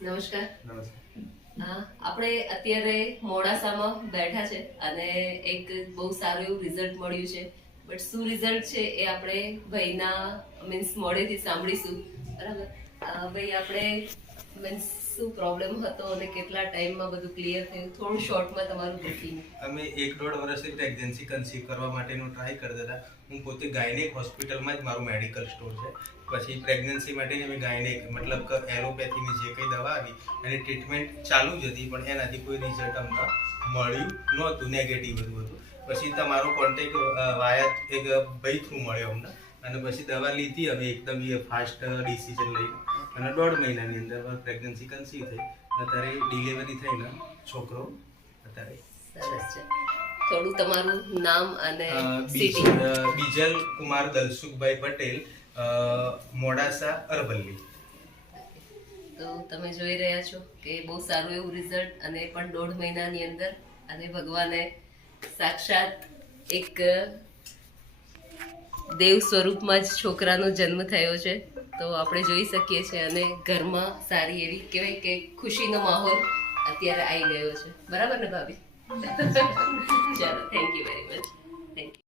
નમસ્કાર. નમસ્કાર. આપણે અત્યારે મોડાસામાં બેઠા છે અને એક બહુ સારું એવું રિઝલ્ટ મળ્યું છે. બટ શું રિઝલ્ટ છે એ આપણે ભાઈના મીન્સ મોડેથી સાંભળીશું. બરાબર? ભાઈ, આપણે મીન્સ શું પ્રોબ્લેમ હતો અને કેટલા ટાઈમમાં બધું ક્લિયર થયું, થોડું શોર્ટમાં તમારું રૂટીન. અમે 1-1.5 વર્ષથી પ્રેગ્નન્સી કન્સીવ કરવા માટેનો ટ્રાય કરતા હતા. હું પોતે ગાયનેક હોસ્પિટલમાં જ મારું મેડિકલ સ્ટોર છે. પછી પ્રેગ્નન્સી માટે અમે ગાયનેક મતલબ કે એલોપેથીની જે કંઈ દવા આવી એની ટ્રીટમેન્ટ ચાલુ જ હતી, પણ એનાથી કોઈ રિઝલ્ટ અમને મળ્યું નહોતું, નેગેટિવ બધું હતું. પછી તમારો કોન્ટેક્ટ વાયા એક ભાઈ થ્રુ મળ્યો અમને, અને પછી દવા લીધી અમે એકદમ ફાસ્ટ ડિસિઝન લઈને, અને 1.5 મહિનાની અંદર પ્રેગ્નન્સી કન્સીવ થઈ. અત્યારે ડિલિવરી થઈને છોકરો અત્યારે સરસ છે. થોડું તમારું નામ અને સિટી. બીજલ કુમાર દલસુખભાઈ પટેલ, મોડાસા અરવલ્લી. તો તમે જોઈ રહ્યા છો કે બહુ સારું એવું રિઝલ્ટ, અને પણ 1.5 મહિનાની અંદર. અને ભગવાને સાક્ષાત એક દેવ સ્વરૂપમાં જ છોકરાનો જન્મ થયો છે. તો આપણે જોઈ શકીએ છીએ, અને ઘરમાં સારી એવી કહેવાય કે ખુશીનો માહોલ અત્યારે આવી ગયો છે. બરાબર ને ભાભી? ચાલો, thank you very much. Thank you.